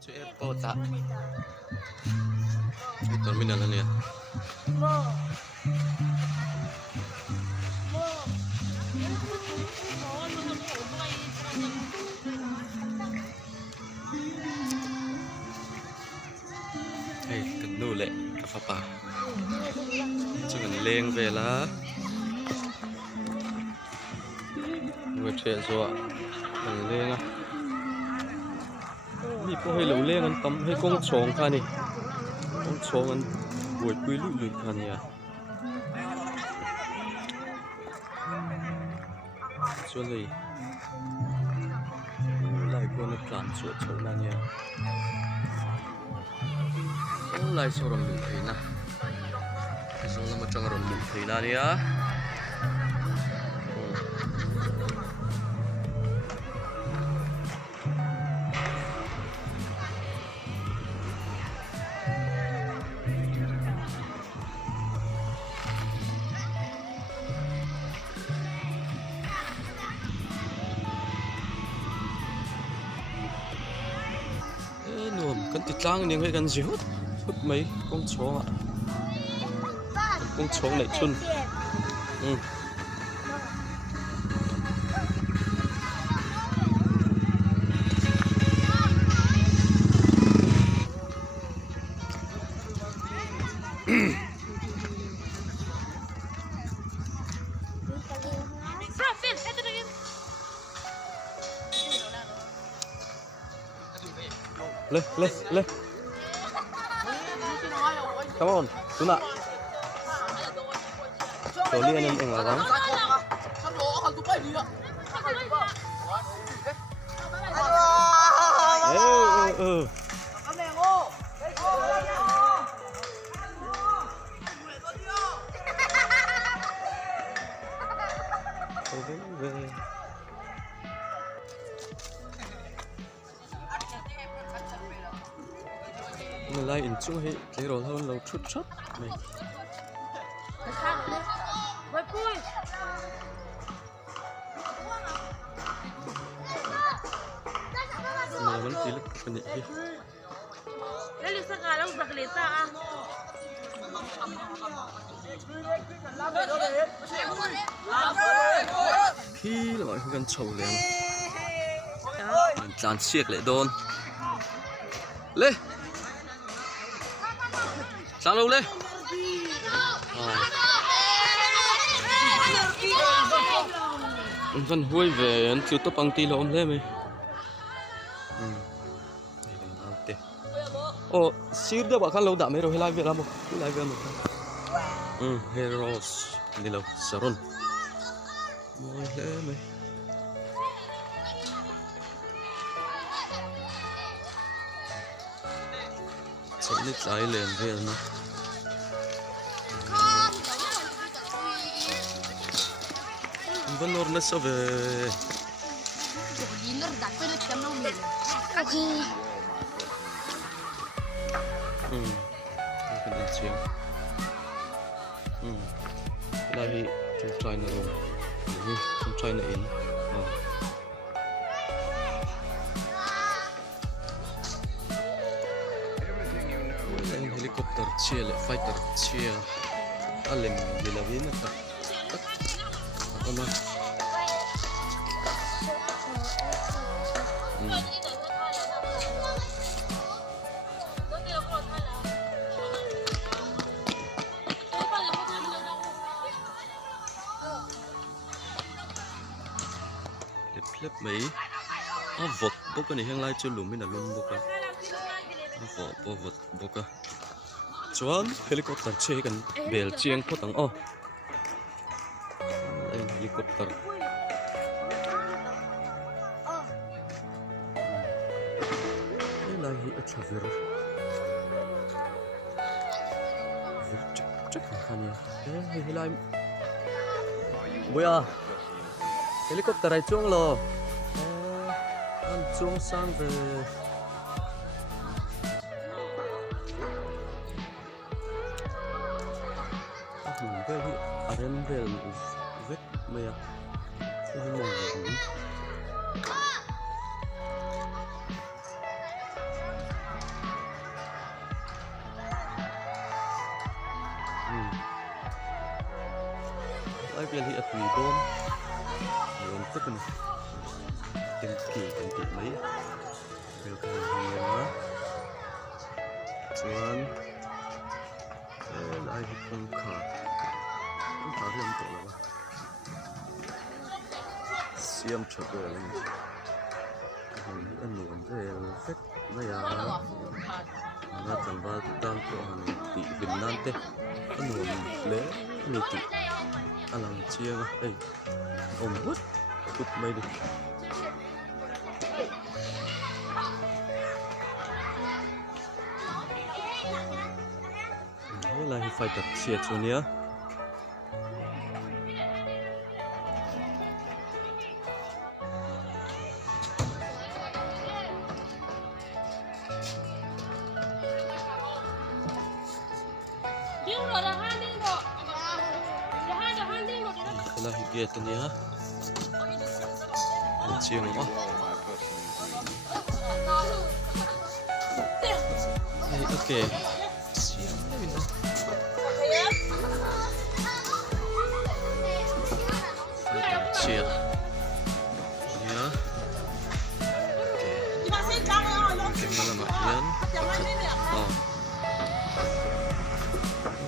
Chứ airport ạ. Còn mình là nè. Hey, cần nô lệ cà phê pa. Chứ cần lên về lá. Người trẻ rồi cần lên à. Mi có hơi lâu lên ăn tắm hay con chong khan đi. Con chong ăn buổi quý lụi lụi khan nha. Cho này lại con nó plan chuột chỗ nào nha. Lại số rồng lụi thế na. Số là một trong rồng lụi thế na nha. Kan titlang ning kan jihut hut mai kong chong kong chong này chun le come on tuna tổ liên em là lắm mình lại in chung hết cái rồi hơn lâu chút chút mình mà vẫn chỉ là phần nhẹ kia khi là mọi người gần chầu lên dàn xiếc lại đôn lên sang đâu lên vẫn vui về anh thiếu tóc bằng tí là ôm lên mày ồ xíu nữa bảo khăn lâu đạm mấy rồi hay live việc làm một live việc một heroes đi lâu Sharon ngồi lên mày sống đi trái liền về nó vẫn nổi nó sao về cái đèn chiếu đây trong trai nó rồi trong trai nó in helicopter chia lại fighter chia alem đi là viên nó con nó lớp mấy vọt bốc cái này hang lai chưa lùm mới là luôn bốc à vọt bốc à chuan helicopter chơiกันเบลเชียงพอตังอ้อhelicopterนี่อะไรอัจฉริยะchắc khăn nhỉ hay lại 뭐야 helicopter này chuông lò ăn chuông sang về cái aren về vết mày à không mong gì vel hi a tui bom lon tak ni ten ki kan ti mai vel kan hiya chuan lai hi kong kha riam to lawa siam chho ni an nuam vel fet maya na tamba tang ko han ti bin nan te an nuam le ni ti alang chiang ei om bút tụt mày đi thế là phải tập chia cho nhé là ghê tên nhé chiêng quá ok chiêng này nó chia nhá cái mà làm hiến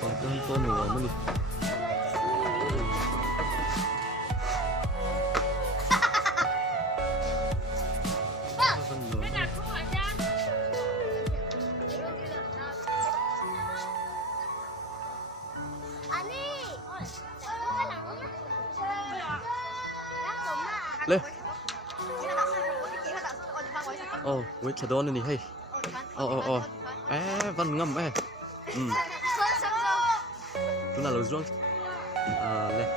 còn con to nữa mới lên với chả đón này hay văn ngâm chúng ta lối xuống lên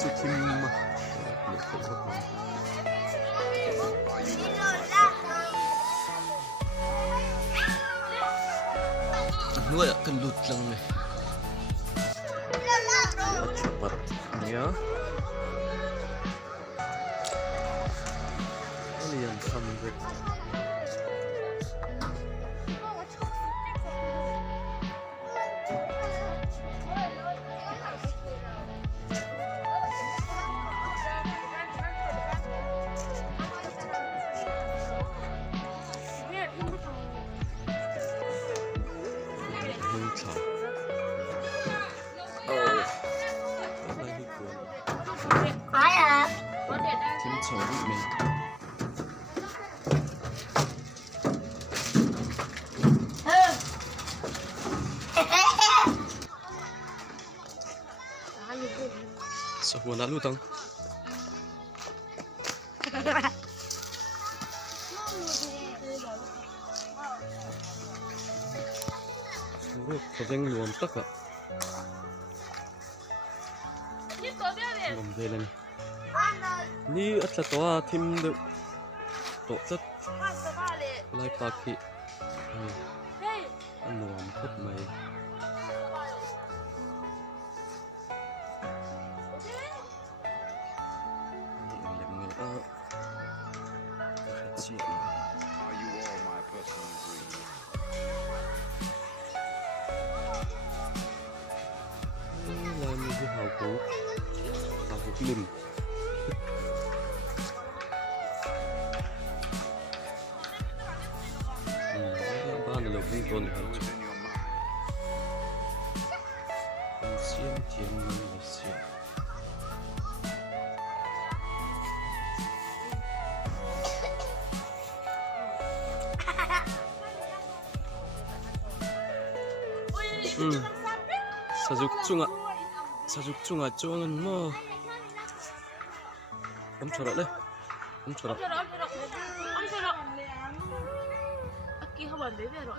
chú chim mà nuôi ạ cần đụt lăng này chụp mặt nhớ liền thầm việc Thím chầu với mình sao buồn lắm luôn tông có danh luồn tất cả làm đây này ni at la to thim de to chat lai pa khi an nuam khop mai lem nge chi are you all my personal dream lai mi hi hau ko lim Hãy subscribe cho kênh Ghiền Mì Gõ để không bỏ lỡ 사죽 중아 쫑은 뭐 엄청나 래 엄청나 아끼 하면 안 되잖아.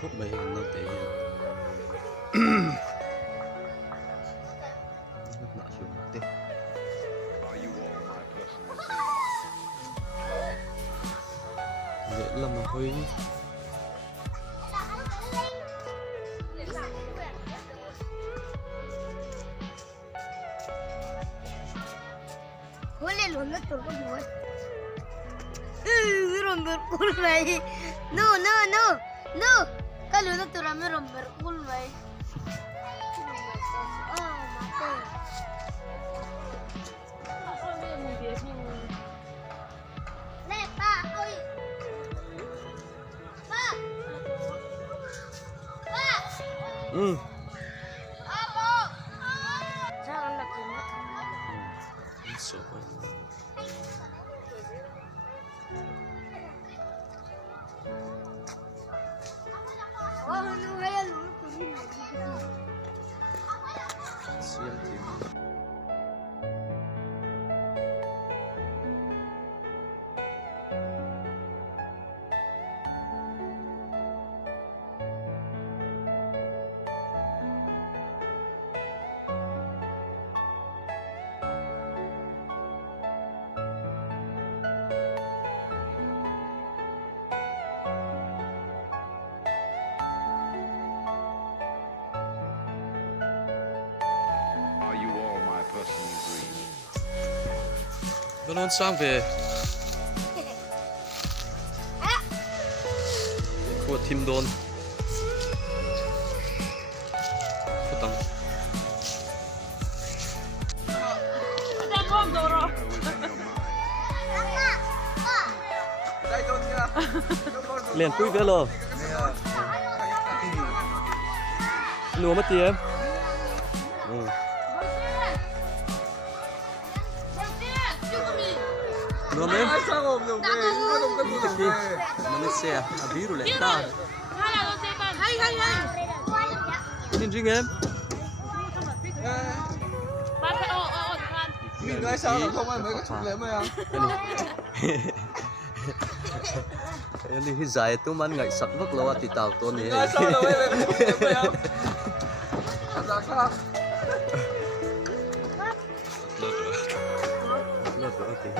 cốt bày nó tệ vậy là mà hơi tur con muối romper cool vậy no cái lưỡi tur làm romper cool vậy nè ba ơi ba Ừ. sao ăn được gì mất Sợ quá. nó gây lũ tụi Siang tim. Are you all my personal dream? Nó non sang về. Của team đồn. Phút tăng. Đang không đồ rồi. Liền cúi về lờ. Nua mất tiền. Ừ. Nua mấy? Malaysia, Abiru lẹ ta. Hai là đồ xe con. Hay. Nhìn riêng em. Ba phải khoan. Mình nói sao là không ăn mấy cái chục lếm này à? Em đi dài tôi mang ngày sắc vất lâu thì tao tôi nhỉ. Nói sao là mấy cái chục lếm này à? Cảm giác sao? Lột rồi thì